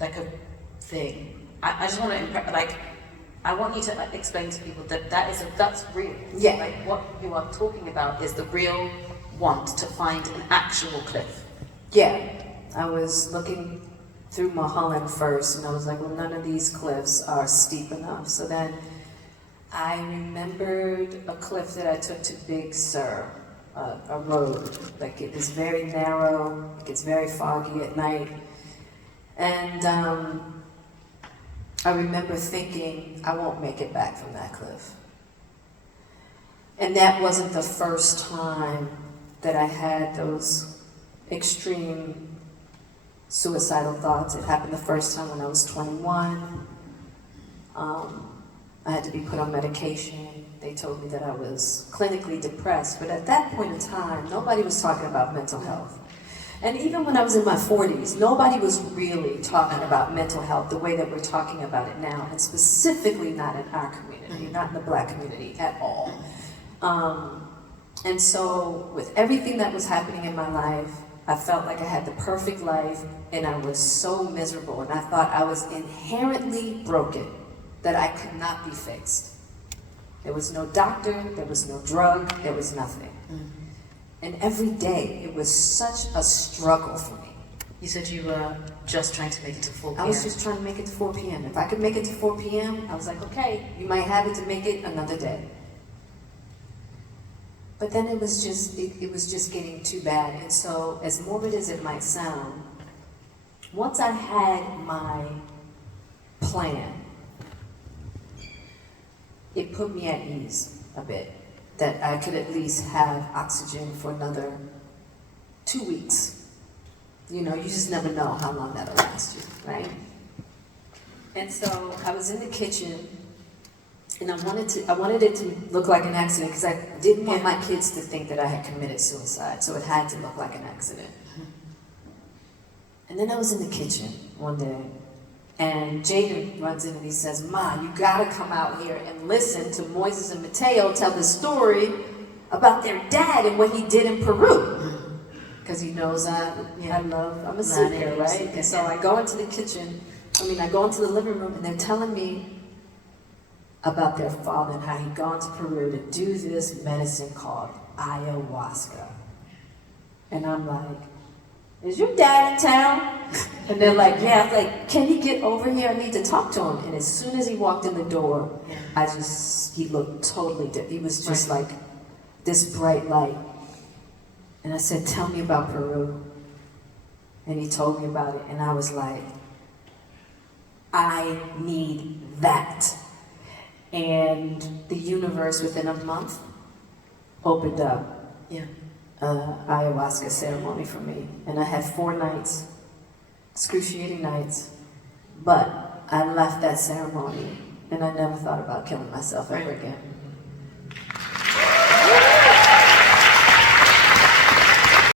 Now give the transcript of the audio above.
like a thing. I just want to I want you to explain to people that that's real. Yeah. Like what you are talking about is the real want to find an actual cliff. Yeah, I was looking through Mulholland first, and I was like, well, none of these cliffs are steep enough. So then I remembered a cliff that I took to Big Sur, a road. Like it is very narrow, it gets very foggy at night. And I remember thinking, I won't make it back from that cliff. And that wasn't the first time that I had those extreme suicidal thoughts. It happened the first time when I was 21. I had to be put on medication. They told me that I was clinically depressed, but at that point in time, nobody was talking about mental health. And even when I was in my 40s, nobody was really talking about mental health the way that we're talking about it now, and specifically not in our community, not in the Black community at all. And so with everything that was happening in my life, I felt like I had the perfect life, and I was so miserable, and I thought I was inherently broken, that I could not be fixed. There was no doctor, there was no drug, there was nothing. And every day, it was such a struggle for me. You said you were just trying to make it to 4 p.m. I was just trying to make it to 4 p.m. If I could make it to 4 p.m., I was like, okay, you might have it to make it another day. But then it was just getting too bad. And so, as morbid as it might sound, once I had my plan, it put me at ease a bit, that I could at least have oxygen for another 2 weeks. You know, you just never know how long that'll last you, right? And so I was in the kitchen, and I wanted it to look like an accident because I didn't want my kids to think that I had committed suicide, so it had to look like an accident. And then I was in the kitchen one day, and Jada runs in and he says, "Ma, you gotta come out here and listen to Moises and Mateo tell the story about their dad and what he did in Peru." Because he knows I'm a singer, right? And so I go into the kitchen, I go into the living room, and they're telling me about their father and how he'd gone to Peru to do this medicine called ayahuasca. And I'm like, "Is your dad in town?" And they're like, "Yeah." I'm like, "Can he get over here? I need to talk to him." And as soon as he walked in the door, he looked totally different. He was just like this bright light. And I said, "Tell me about Peru." And he told me about it, and I was like, I need that. And the universe within a month opened up. Ayahuasca ceremony for me. And I had 4 nights, excruciating nights, but I left that ceremony and I never thought about killing myself ever again.